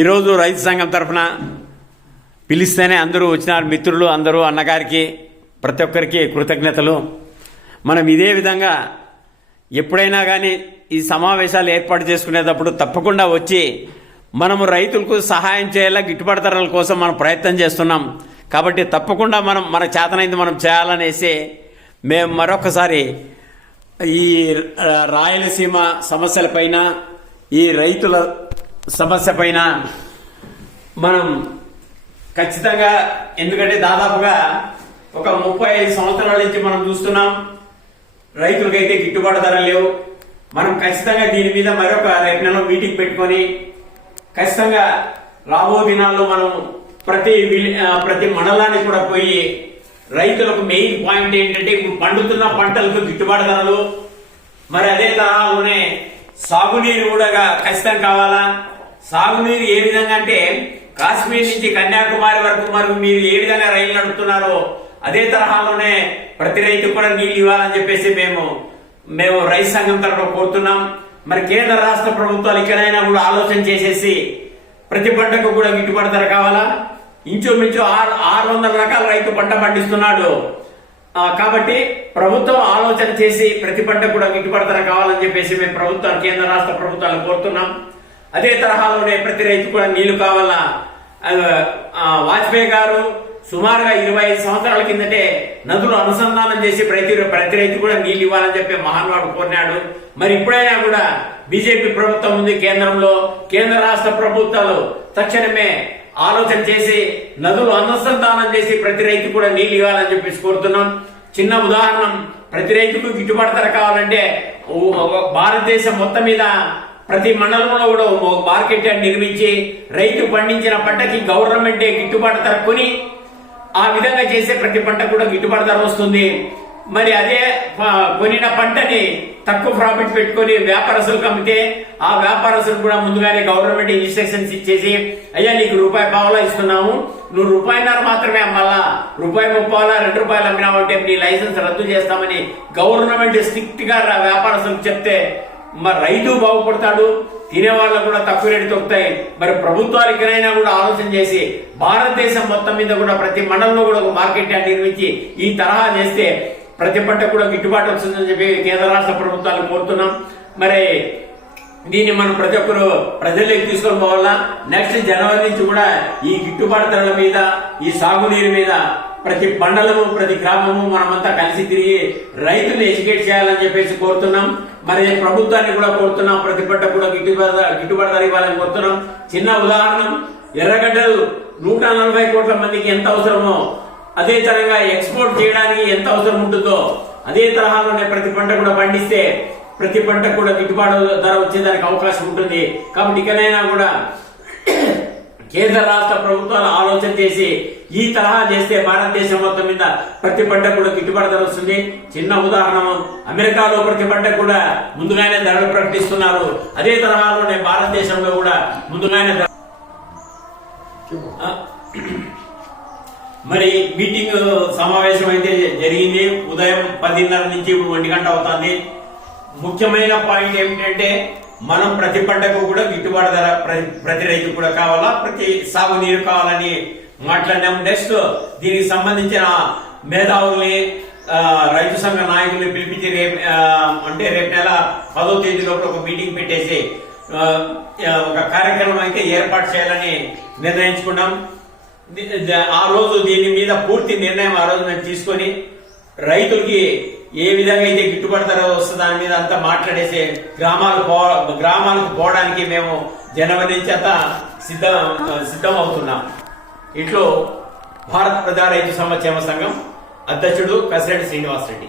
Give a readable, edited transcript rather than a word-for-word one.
ఈరోజు రైతు సంఘం తరఫున పిలిస్తేనే అందరూ వచ్చినారు. మిత్రులు అందరూ అన్నగారికి ప్రతి ఒక్కరికి కృతజ్ఞతలు. మనం ఇదే విధంగా ఎప్పుడైనా కానీ ఈ సమావేశాలు ఏర్పాటు చేసుకునేటప్పుడు తప్పకుండా వచ్చి మనము రైతులకు సహాయం చేయాలా, గిట్టుబాటు ధరల కోసం మనం ప్రయత్నం చేస్తున్నాం. కాబట్టి తప్పకుండా మనం మన చేతనైంది మనం చేయాలనేసి మేము మరొకసారి ఈ రాయలసీమ సమస్యలపైన, ఈ రైతుల సమస్య పైన మనం ఖచ్చితంగా, ఎందుకంటే దాదాపుగా ఒక 35 సంవత్సరాల నుంచి మనం చూస్తున్నాం రైతులకైతే గిట్టుబాటు ధర లేవు. మనం ఖచ్చితంగా దీని మీద మరొక రేపు నెల మీటింగ్ పెట్టుకొని ఖచ్చితంగా రాబో దినాల్లో మనం ప్రతి మండలానికి కూడా పోయి రైతులకు మెయిన్ పాయింట్ ఏంటంటే ఇప్పుడు పండుతున్న పంటలకు గిట్టుబాటు ధరలు, మరి అదే తరహాలోనే సాగునీరు కూడా ఖచ్చితంగా కావాలా. సాగునీరు ఏ విధంగా అంటే కాశ్మీర్ నుంచి కన్యాకుమారి వరకు మరి మీరు ఏ విధంగా రైలు నడుపుతున్నారో అదే తరహాలోనే ప్రతి రైతు కూడా నీళ్లు ఇవ్వాలని చెప్పేసి మేము రైతు సంఘం తరఫున కోరుతున్నాం. మరి కేంద్ర రాష్ట్ర ప్రభుత్వాలు ఇక్కడైనా కూడా ఆలోచన చేసేసి ప్రతి పంటకు కూడా గిట్టుబాటు ధర కావాలా. ఇంచుమించు 600 రకాల రైతు పంట పండిస్తున్నాడు. కాబట్టి ప్రభుత్వం ఆలోచన చేసి ప్రతి పంట కూడా గిట్టుబాటు ధర కావాలని చెప్పేసి మేము ప్రభుత్వాలు, కేంద్ర రాష్ట్ర ప్రభుత్వాలు కోరుతున్నాం. అదే తరహాలోనే ప్రతి రైతు కూడా నీళ్లు కావాలా. వాజ్పేయి గారు సుమారుగా 25 సంవత్సరాల కిందటే నదులు అనుసంధానం చేసి ప్రతి రైతు కూడా నీళ్లు ఇవ్వాలని చెప్పి మహానుభావుడు కోరినాడు. మరి ఇప్పుడైనా కూడా బీజేపీ ప్రభుత్వం ఉంది కేంద్రంలో, కేంద్ర రాష్ట్ర ప్రభుత్వాలు తక్షణమే ఆలోచన చేసి నదులు అనుసంధానం చేసి ప్రతి రైతు కూడా నీళ్లు ఇవ్వాలని చెప్పేసి కోరుతున్నాం. చిన్న ఉదాహరణ, ప్రతి రైతుకు గిట్టుబాటు ధర కావాలంటే భారతదేశం మొత్తం మీద ప్రతి మండలంలో కూడా మార్కెట్ యార్డ్ నిర్మించి రైతు పండించిన పంటకి గవర్నమెంటే గిట్టుబాటు ధర కొని ఆ విధంగా చేసే ప్రతి పంట కూడా గిట్టుబాటు ధర వస్తుంది. మరి అదే కొనిన పంటని తక్కువ ప్రాఫిట్ పెట్టుకుని వ్యాపారస్తులకు అమ్మితే ఆ వ్యాపారస్తులకు కూడా ముందుగానే గవర్నమెంట్ ఇన్స్ట్రక్షన్స్ ఇచ్చేసి, అయ్యా నీకు ₹1 ఇస్తున్నాము, నువ్వు ₹1.5 మాత్రమే అమ్మాలా, ₹1.30 ₹2 అమ్మినావంటే నీ లైసెన్స్ రద్దు చేస్తామని గవర్నమెంట్ స్ట్రిక్ట్ గా వ్యాపారస్తులకు చెప్తే మరి రైతు బాగుపడతాడు, తినేవాళ్ళు కూడా తక్కువ రేటు తొక్కుతాయి. మరి ప్రభుత్వాలు ఇకనైనా కూడా ఆలోచన చేసి భారతదేశం మొత్తం మీద కూడా ప్రతి మండలంలో కూడా ఒక మార్కెట్ యార్డ్ నిర్మించి ఈ తరహా చేస్తే ప్రతి పంట కూడా గిట్టుబాటు వస్తుందని చెప్పి కేంద్ర రాష్ట్ర ప్రభుత్వాలు కోరుతున్నాం. మరి దీన్ని మనం ప్రతి ఒక్కరు ప్రజల్లోకి తీసుకొని పోవాలా. నెక్స్ట్ జనవరి నుంచి కూడా ఈ గిట్టుబాటు ధరల మీద, ఈ సాగునీరు మీద ప్రతి మండలము, ప్రతి గ్రామము మనమంతా కలిసి తిరిగి రైతులను ఎడ్యుకేట్ చేయాలని చెప్పేసి కోరుతున్నాం. మరి ప్రభుత్వాన్ని కూడా కోరుతున్నాం, ప్రతి పంట కూడా గిట్టుబాటు ధర ఇవ్వాలని కోరుతున్నాం. చిన్న ఉదాహరణ, ఎర్రగడ్డలు 140 కోట్ల మందికి ఎంత అవసరమో అదే తరంగా ఎక్స్పోర్ట్ చేయడానికి ఎంత అవసరం ఉంటుందో అదే తరహాలోనే ప్రతి పంట కూడా పండిస్తే ప్రతి పంట కూడా గిట్టుబాటు ధర వచ్చేదానికి అవకాశం ఉంటుంది. కాబట్టి ఇకనైనా కూడా కేంద్ర రాష్ట్ర ప్రభుత్వాలు ఆలోచన చేసి ఈ తరహా చేస్తే భారతదేశం మొత్తం మీద ప్రతి పంట కూడా గిట్టుబాటు ధర వస్తుంది. చిన్న ఉదాహరణ, అమెరికాలో ప్రతి పంట కూడా ముందుగానే ధరలు ప్రకటిస్తున్నారు. అదే తరహాలోనే భారతదేశంలో కూడా ముందుగానే మరి మీటింగ్ సమావేశం అయితే జరిగింది. ఉదయం 10:30 నుంచి ఇప్పుడు 1 గంట అవుతుంది. ముఖ్యమైన పాయింట్ ఏమిటంటే మనం ప్రతి పంటకు కూడా గిట్టుబాటు ధర ప్రతి రైతు కూడా కావాలా, ప్రతి సాగునీరు కావాలని మాట్లాడినాం. నెక్స్ట్ దీనికి సంబంధించిన మేధావుల్ని, రైతు సంఘ నాయకుల్ని పిలిపించి రేపు నెల 10వ తేదీ లోపల ఒక మీటింగ్ పెట్టేసి ఒక కార్యక్రమం అయితే ఏర్పాటు చేయాలని నిర్ణయించుకున్నాం. ఆ రోజు దీని మీద పూర్తి నిర్ణయం ఆ రోజు మేము తీసుకొని రైతులకి ఏ విధంగా అయితే గిట్టుబాటు ధర వస్తుంది దాని మీద అంతా మాట్లాడేసి గ్రామాలకు పోవడానికి మేము జనవరి నుంచి అంతా సిద్ధం అవుతున్నాం. ఇట్లో భారత ప్రజా రైతు సంక్షేమ సంఘం అధ్యక్షుడు కసిరెడ్డి శ్రీనివాస్ రెడ్డి.